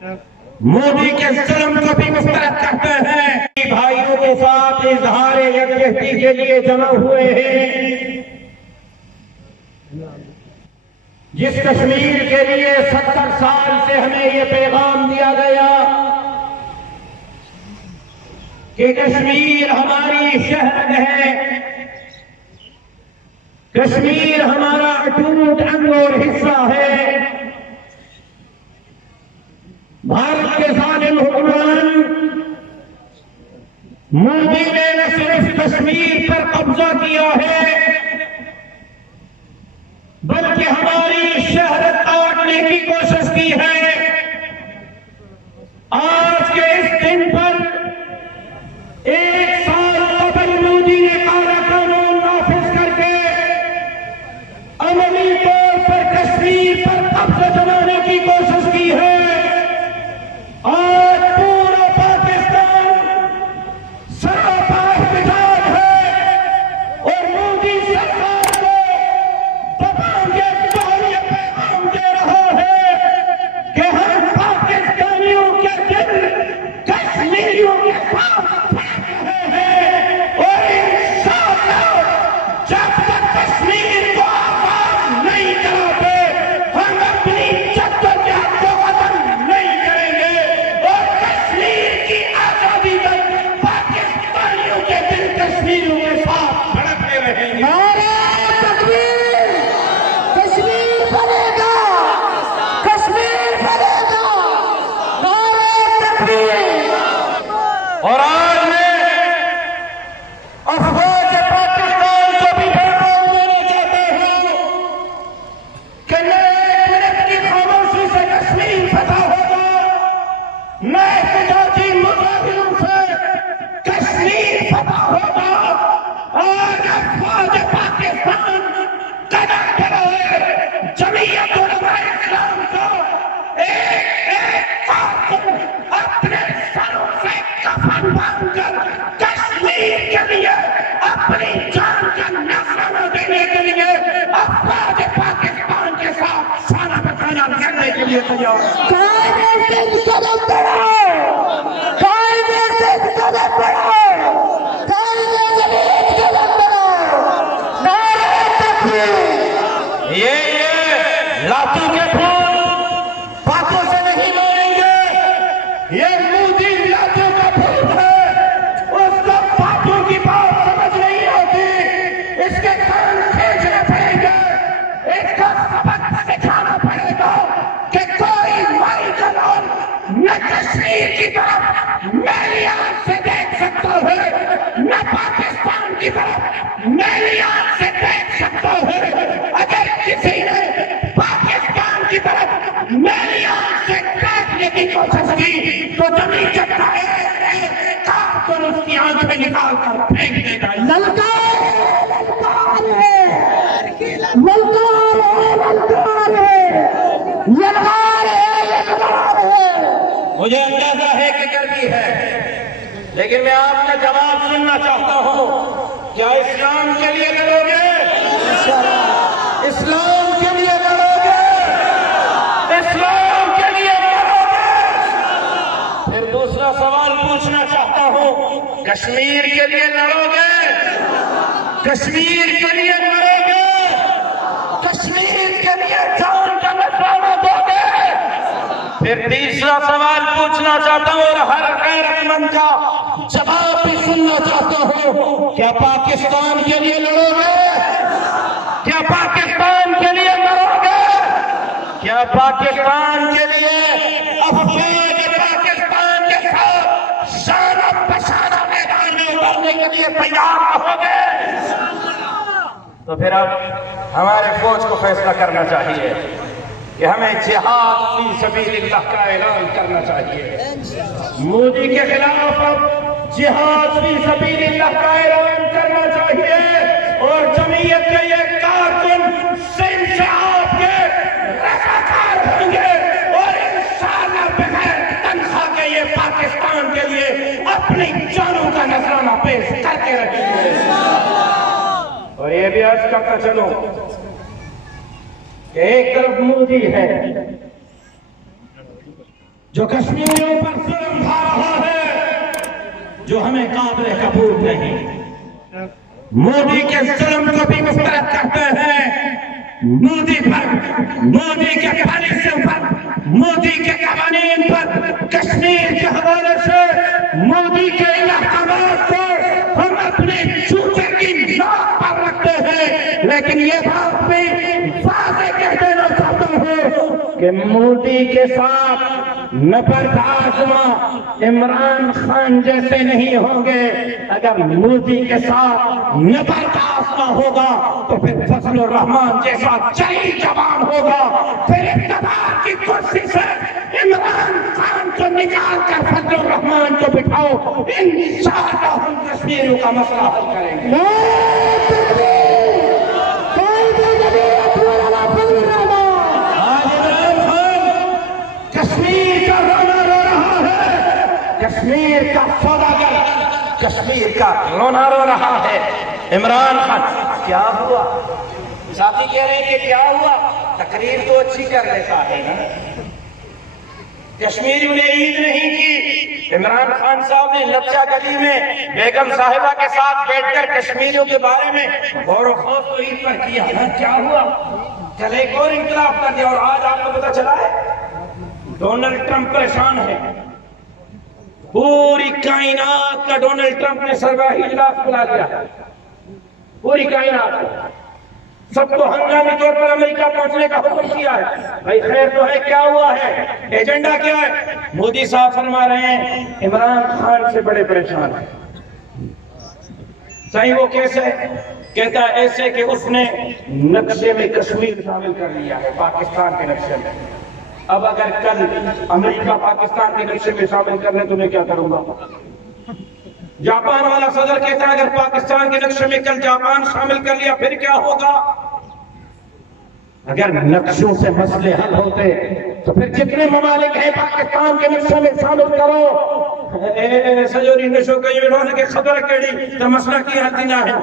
مودی کے ظلم کو بھی مسترد کرتے ہیں، بھائیوں کے ساتھ اظہار یکجہتی کے لیے جمع ہوئے ہیں۔ جس کشمیر کے لیے 70 سال سے ہمیں یہ پیغام دیا گیا کہ کشمیر ہماری شہر ہے، کشمیر ہمارا اٹوٹ انگ اور حصہ ہے، بھارت کے ظالم حکمران مودی نے نہ صرف کشمیر پر قبضہ کیا ہے بلکہ ہماری شہرت کاٹنے کی کوشش کی ہے۔ آج کے اس دن پر 1 سال قبل مودی نے کالا قانون نافذ کر کے عملی طور پر کشمیر پر قبضہ جمانے کی کوشش کی ہے۔ آج پورا پاکستان سراپا احتجاج ہے اور مودی سرکار کو دبا کے یہ پیغام دے رہا ہے کہ ہم پاکستانیوں کے دل کشمیریوں کے ساتھ پھیل رہے ہیں، اور انشاءاللہ جب تک کشمیر کو آزاد نہیں کراتے ہم اپنی جدوجہد کو ختم نہیں کریں گے، اور کشمیر کی آزادی تک پاکستانیوں کے دل کشمیریوں کے ساتھ دھڑکتے رہیں گے۔ نعرہ تکبیر! کشمیر بنے گا، کشمیر بنے گا، نعرہ تکبیر! اور آج میں افواج پاکستان کو بھی پیغام دینا چاہتا ہوں کہ نہ 1 منٹ کی خاموشی سے کشمیر فتح ہوگا، نہ احتجاجی مظاہروں سے کشمیر فتح ہوگا۔ آج افواج پاکستان قدم بڑھائے، جمعیت علماء اسلام کو ایک کارکن اپنے سروں سے کفن باندھ کر کشمیر کے لیے اپنی جان کا نذرانہ دینے کے لیے افواج پاکستان کے ساتھ شانہ بشانہ لڑنے کے لیے تیار ہے۔ قائد ہند قدم بڑھاؤ، قائد ہند قدم بڑھاؤ، قائد جمعیت قدم بڑھاؤ، نعرہ تکبیر! یہ لاتو کے پھول باتوں سے نہیں ماریں گے، یہ مودی لاتو کا پھول ہے، اس کو باتوں کی بات سمجھ نہیں آتی، اس کے کان کھینچنے پڑیں گے، اس کا سبق سکھانا پڑے گا کہ کوئی مائی کا نام نہ کشمیر کی طرف میری آنکھ سے دیکھ سکتا ہے، نہ پاکستان کی طرف میری آنکھ سے دیکھ سکتا ہے۔ اگر کسی نے پاکستان کی طرف میری آنکھ سے دیکھنے کی کوشش کی تو جمعیت کا ایک کارکن اس کی آنکھیں نکال کر پھینک دے گا۔ للکار ہے، للکار ہے، للکار ہے، للکار ہے، للکار ہے، للکار ہے۔ مجھے اندازہ ہے کہ کرنی ہے، لیکن میں آپ کا جواب سننا چاہتا ہوں۔ کیا اسلام کے لیے لڑو گے؟ اسلام کے لیے لڑو گے؟ اسلام کے لیے لڑو گے؟ پھر دوسرا سوال پوچھنا چاہتا ہوں، کشمیر کے لیے لڑو گے؟ کشمیر کے لیے لڑو گے؟ کشمیر کے لیے جان کا نذرانہ دو گے؟ پھر تیسرا سوال پوچھنا چاہتا ہوں اور ہر غیرت مند کا جواب بھی سننا چاہتا ہوں، کیا پاکستان کے لیے لڑو گے؟ کیا پاکستان کے لیے لڑو گے؟ کیا پاکستان کے لیے افواج پاکستان کے ساتھ شانہ بشانہ میدان میں اترنے کے لیے تیار رہو گے؟ تو پھر اب ہمارے فوج کو فیصلہ کرنا چاہیے کہ ہمیں جہاد فی سبیل اللہ کا اعلان کرنا چاہیے۔ مودی کے خلاف اب جہاد فی سبیل اللہ کا اعلان کرنا چاہیے، اور جمعیت کے یہ کارکن سندھ سے آپ کے رضاکار ہوں گے، اور انشاءاللہ بغیر تنخواہ کے یہ پاکستان کے لیے اپنی جانوں کا نذرانہ پیش کرتے رہیں گے۔ اور یہ بھی عرض کرتا چلوں کہ ایک طرف مودی ہے، جو کشمیریوں پر ظلم ڈھا رہا ہے، جو ہمیں قابل قبول نہیں۔ مودی کے ظلم کو بھی مسترد کرتے ہیں، مودی پر، مودی کے پالیسیوں پر، مودی کے قوانین پر، کشمیر کے حوالے سے مودی کے ان احکامات کو ہم اپنے جوتے کی نوک پر رکھتے ہیں۔ لیکن یہ بات بھی واضح کہہ دینا چاہتا ہوں کہ مودی کے ساتھ نبرد آزما عمران خان جیسے نہیں ہوں گے۔ اگر مودی کے ساتھ نبرد آزما ہوگا تو پھر فضل الرحمان جیسا جئی جوان ہوگا، پھر اقتدار کی کرسی سے عمران خان کو نکال کر فضل الرحمان کو بٹھاؤ، انشاءاللہ ہم کشمیریوں کا مسئلہ حل کریں گے۔ کشمیر کا رونا رو رہا ہے، کشمیر کا سوداگر کشمیر کا رونا رو رہا ہے۔ عمران خان کیا ہوا؟ ساتھی کہہ رہے ہیں کہ کیا ہوا؟ تقریر تو اچھی کر لیتا ہے نا، کشمیریوں نے عید نہیں کی۔ عمران خان صاحب نے لچا گلی میں بیگم صاحبہ کے ساتھ بیٹھ کر کشمیریوں کے بارے میں غور و خوض تو عید پر کیا، کیا ہوا؟ چلے ایک اور انقلاب کر دیا، اور آج آپ کو پتہ چلا ہے ڈونلڈ ٹرمپ پریشان ہے۔ پوری کائنات کا ڈونلڈ ٹرمپ نے سربراہی اجلاس بلا دیا، پوری کائنات کو، سب کو ہنگامی طور پر امریکہ پہنچنے کا حکم کیا ہے۔ بھائی خیر تو ہے، کیا ہوا ہے؟ ایجنڈا کیا ہے؟ مودی صاحب فرما رہے ہیں عمران خان سے بڑے پریشان ہیں۔ صحیح وہ کیسے؟ کہتا ہے ایسے کہ اس نے نقشے میں کشمیر شامل کر لیا ہے، پاکستان کے نقشے میں۔ اب اگر کل امریکہ پاکستان کے نقشے میں شامل کر لے تو میں کیا کروں گا؟ جاپان والا صدر کہتا ہے اگر پاکستان کے نقشے میں کل جاپان شامل کر لیا پھر کیا ہوگا؟ اگر نقشوں سے مسئلے حل ہوتے تو پھر جتنے ممالک ہیں پاکستان کے نقشے میں شامل کرو۔ سجوری نشو کا یہ انہوں نے خبر کری تو مسئلہ کی حل دینا ہے،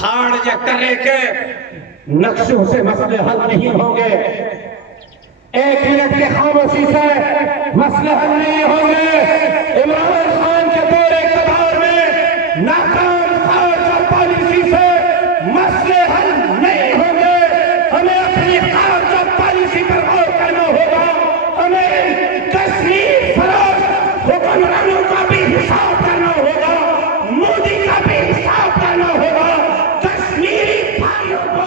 بھاڑ یا کرے کے نقشوں سے مسئلے حل نہیں ہوں گے، ایک منٹ کے خاموشی سے مسئلے حل نہیں ہوں گے۔ عمران خان کے دور اقتدار میں ناکام خارج اور پالیسی سے مسئلے حل نہیں ہوں گے۔ ہمیں اپنی خارج اور پالیسی پر غور کرنا ہوگا، ہمیں کشمیر فروغ حکمرانوں کا بھی حساب کرنا ہوگا، مودی کا بھی حساب کرنا ہوگا، کشمیری بھائیوں کو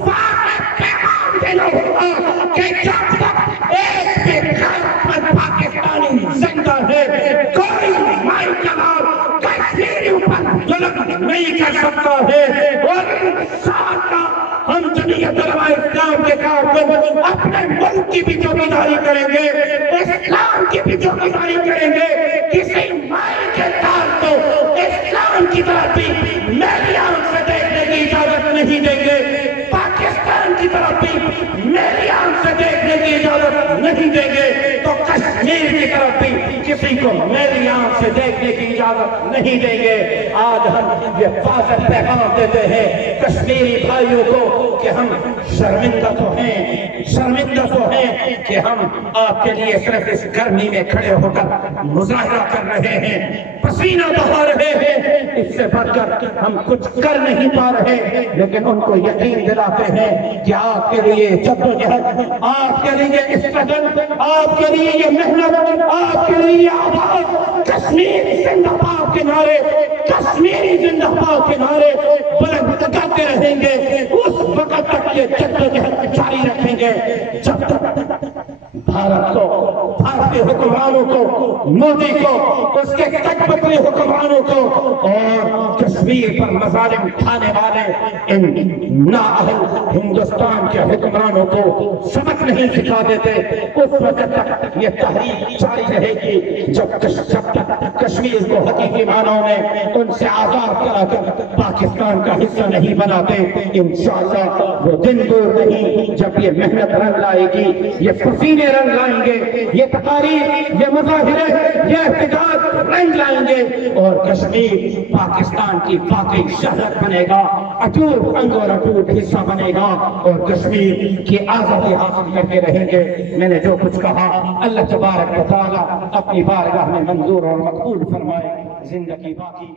واضح پیغام دینا ہوگا کہ جب تک ایک بھی غیرتمند پاکستانی زندہ ہے کوئی مائی کلام کشمیریوں پر ظلم نہیں کر سکتا ہے۔ اور انشاءاللہ ہم جمعیت علماء اسلام کے کارکن اپنے ملک کی بھی چوکیداری کریں گے، اسلام کی بھی چوکیداری کریں گے۔ کسی مائی کے تار کو اسلام کی طرف بھی میری آنکھ سے دیکھنے کی اجازت نہیں دیں گے، پاکستان کی طرف بھی میری آنکھ سے دیکھنے کی اجازت نہیں دیں گے، تو کشمیر کی طرف بھی کسی کو میری آنکھ سے دیکھنے کی اجازت نہیں دیں گے۔ آج ہم یہ واضح پیغام دیتے ہیں کشمیری بھائیوں کو کہ ہم شرمندہ تو ہیں، شرمندہ تو ہیں کہ ہم آپ کے لیے صرف اس گرمی میں کھڑے ہو کر مظاہرہ کر رہے ہیں، پسینہ بہا رہے ہیں، اس سے بڑھ کر ہم کچھ کر نہیں پا رہے، لیکن ان کو یقین دلاتے ہیں کہ آپ کے لیے جدوجہد، آپ کے لیے اسٹرگل، آپ کے لیے یہ محنت، آپ کے لیے یہ آواز کشمیر زندہ باد کے نعرے، کشمیری زندہ باد کے نعرے بلند کرتے رہیں گے، اس وقت تک یہ جدوجہد جاری رکھیں گے جب تک بھارت کو، بھارتی حکمرانوں کو، مودی کو، اس کے کٹبتری حکمرانوں کو اور کشمیر پر مظالم اٹھانے والے ان نااہل ہندوستان کے حکمرانوں کو سبق نہیں سکھا دیتے، اس وقت تک یہ تحریک جاری رہے گی جب تک کشمیر کو حقیقی معنوں میں ان سے آزاد کرا کر پاکستان کا حصہ نہیں بناتے۔ انشاءاللہ وہ دن دور نہیں جب یہ محنت رنگ لائے گی، یہ پسینے رنگ لائیں گے، یہ تقاریر، یہ مظاہرے، یہ احتجاج رنگ لائیں گے اور کشمیر پاکستان کی واقعی شہرت بنے گا۔ اٹوٹ انگ اور اٹوٹ حصہ بنے گا اور کشمیر کی آزادی حاصل کر کے رہیں گے۔ میں نے جو کچھ کہا اللہ تبارک و تعالیٰ اپنی بارگاہ میں منظور اور مقبول فرمائے۔ زندگی باقی